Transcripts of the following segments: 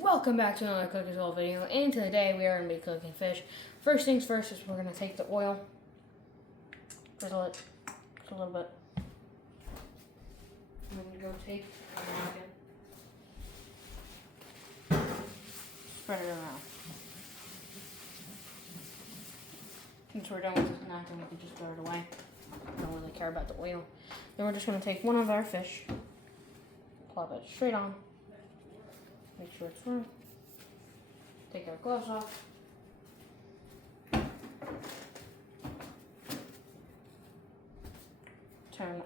Welcome back to another Cookies All video, and today we are going to be cooking fish. First things first is we're going to take the oil, drizzle it just a little bit. I'm going to go take a napkin, spread it around. Since we're done with this napkin, we can just throw it away. I don't really care about the oil. Then we're just going to take one of our fish, plop it straight on. Make sure it's firm. Take our gloves off. Turn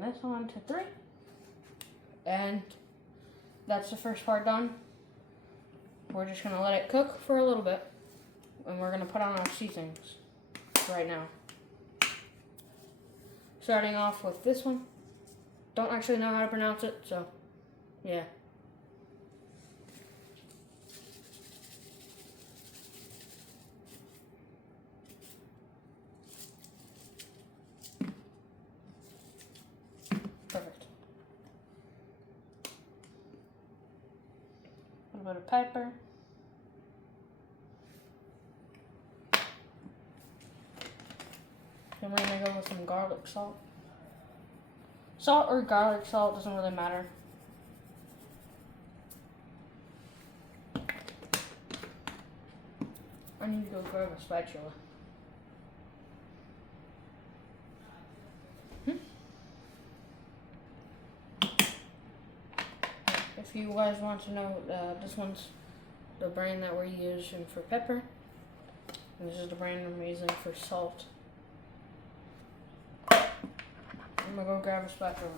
this on to 3. And that's the first part done. We're just gonna let it cook for a little bit. And we're gonna put on our seasonings right now. Starting off with this one. Don't actually know how to pronounce it, so yeah. Perfect. A little bit of pepper. Then we're gonna go with some garlic salt. Salt or garlic salt, doesn't really matter. I need to go grab a spatula. If you guys want to know, this one's the brand that we're using for pepper. And this is the brand I'm using for salt. I'm gonna go grab a spatula.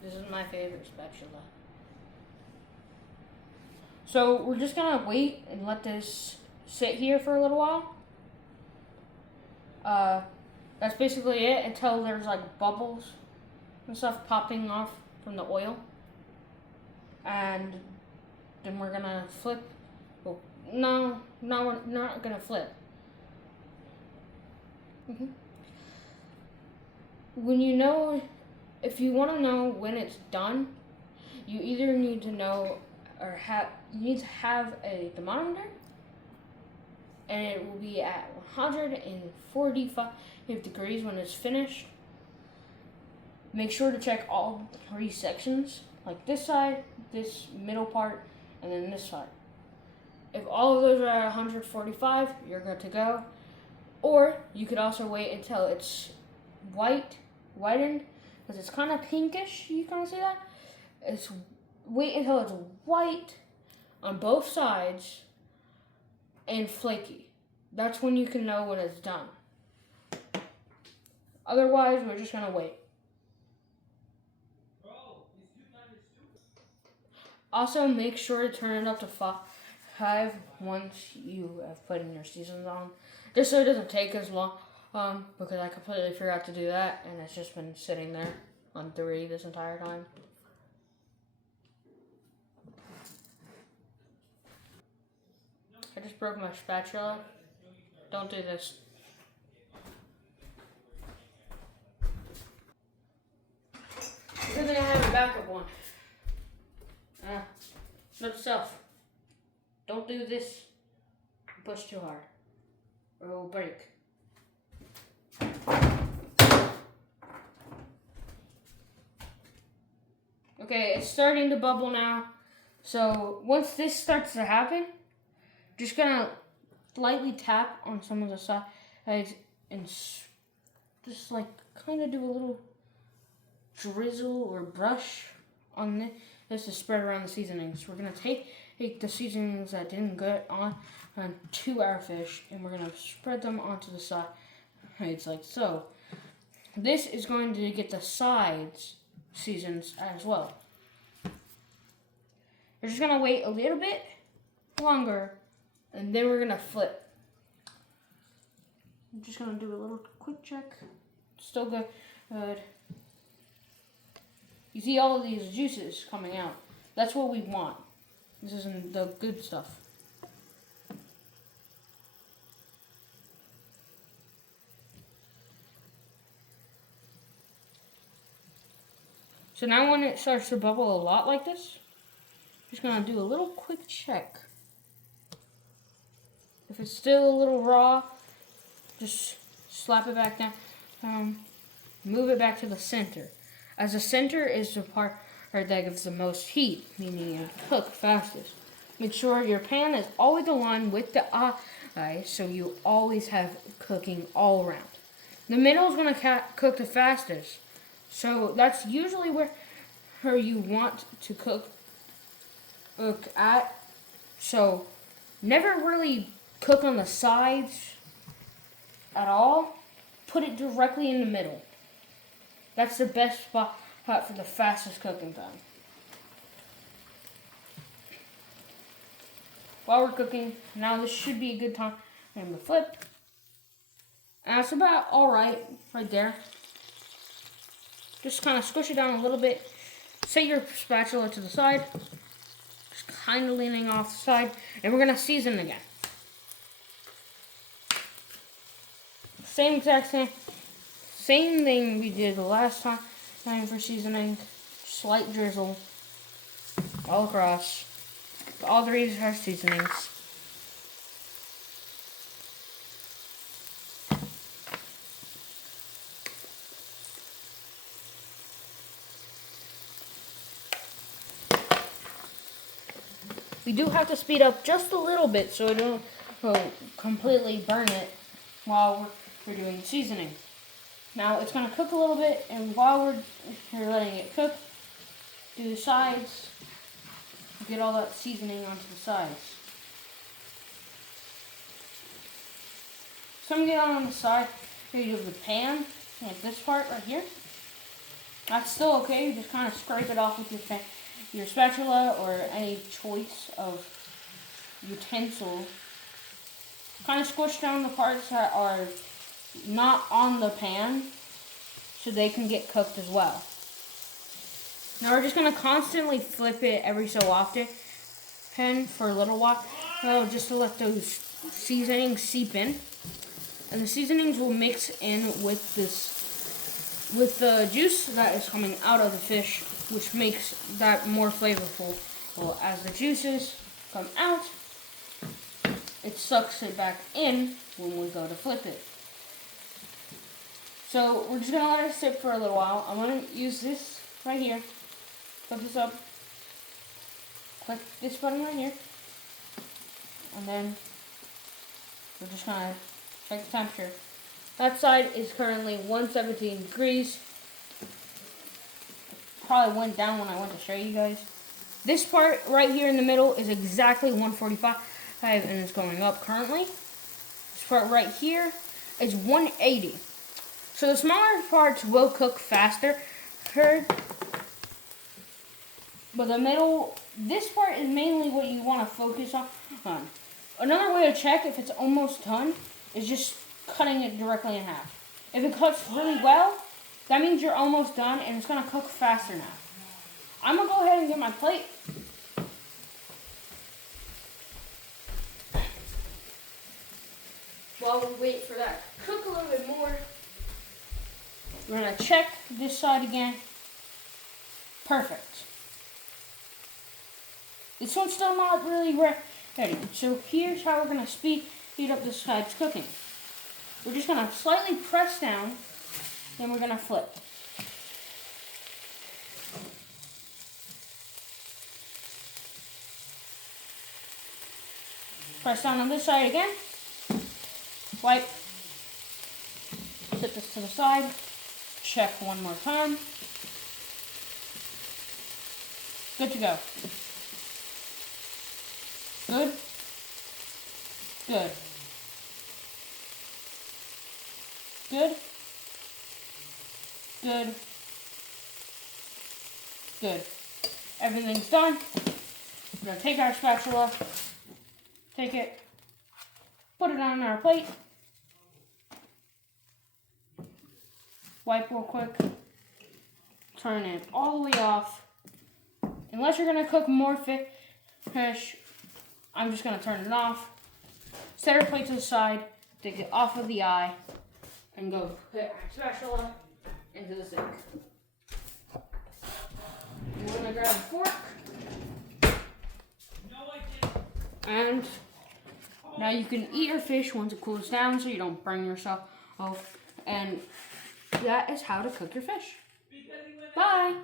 This is my favorite spatula. So we're just gonna wait and let this sit here for a little while. That's basically it until there's like bubbles and stuff popping off from the oil. And then we're gonna flip. Well, no, we're not gonna flip. If you want to know when it's done, you either need to know you need to have a thermometer, and it will be at 145 degrees when it's finished. Make sure to check all 3 sections, like this side, this middle part, and then this side. If all of those are at 145, you're good to go. Or you could also wait until it's whitened, because it's kind of pinkish. You kind of see that? Wait until it's white on both sides and flaky. That's when you can know when it's done. Otherwise, we're just gonna wait. Also, make sure to turn it up to 5 once you have put in your seasons on, just so it doesn't take as long. Because I completely forgot to do that, and it's just been sitting there on 3 this entire time. I just broke my spatula. Don't do this. Good thing I have a backup one. Note to self. Don't do this. Push too hard, or it will break. Okay, it's starting to bubble now. So once this starts to happen, just gonna lightly tap on some of the sides and just like kind of do a little drizzle or brush on this to spread around the seasonings. We're gonna take the seasonings that didn't get onto our fish, and we're gonna spread them onto the sides like so. This is going to get the sides seasons as well. We're just gonna wait a little bit longer And then we're gonna flip. I'm just gonna do a little quick check. Still good. Good. You see all of these juices coming out. That's what we want. This isn't the good stuff. So now when it starts to bubble a lot like this, I'm just gonna do a little quick check. If it's still a little raw, just slap it back down. Move it back to the center. As the center is the part that gives the most heat, meaning you cook fastest. Make sure your pan is always aligned with the eye, so you always have cooking all around. The middle is going to cook the fastest, so that's usually where you want to cook at. So never really cook on the sides at all. Put it directly in the middle. That's the best spot for the fastest cooking time. While we're cooking, now this should be a good time to flip. And that's about alright right there. Just kind of squish it down a little bit. Set your spatula to the side. Just kind of leaning off the side. And we're going to season again. Same exact same thing we did the last time for seasoning. Slight drizzle all across. All three are seasonings. We do have to speed up just a little bit so it don't completely burn it while we're doing seasoning. Now it's going to cook a little bit, and while we're letting it cook, do the sides. Get all that seasoning onto the sides. Some get on the side of the pan, like this part right here. That's still okay. You just kind of scrape it off with your spatula or any choice of utensil. Kind of squish down the parts that are not on the pan so they can get cooked as well. Now we're just going to constantly flip it every so often for a little while, just to let those seasonings seep in. And the seasonings will mix in with the juice that is coming out of the fish, which makes that more flavorful. Well, as the juices come out, it sucks it back in when we go to flip it. So we're just going to let it sit for a little while. I'm going to use this right here. Flip this up. Click this button right here. And then we're just going to check the temperature. That side is currently 117 degrees. It probably went down when I went to show you guys. This part right here in the middle is exactly 145 and it's going up currently. This part right here is 180. So the smaller parts will cook faster. But the middle, this part is mainly what you want to focus on. Another way to check if it's almost done is just cutting it directly in half. If it cuts really well, that means you're almost done and it's going to cook faster now. I'm going to go ahead and get my plate. While we wait for that to cook a little bit more, we're going to check this side again. Perfect. This one's still not really ready. So here's how we're going to speed up this side's cooking. We're just going to slightly press down, then we're going to flip. Press down on this side again. Wipe. Set this to the side. Check one more time. Good to go. Good. Good. Good. Good. Good. Everything's done. We're going to take our spatula, take it, Put it on our plate. Wipe real quick. Turn it all the way off. Unless you're going to cook more fish, I'm just going to turn it off. Set our plate to the side. Take it off of the eye. And go put our spatula into the sink. We're going to grab a fork. And now you can eat your fish once it cools down so you don't burn yourself. And that is how to cook your fish. Bye.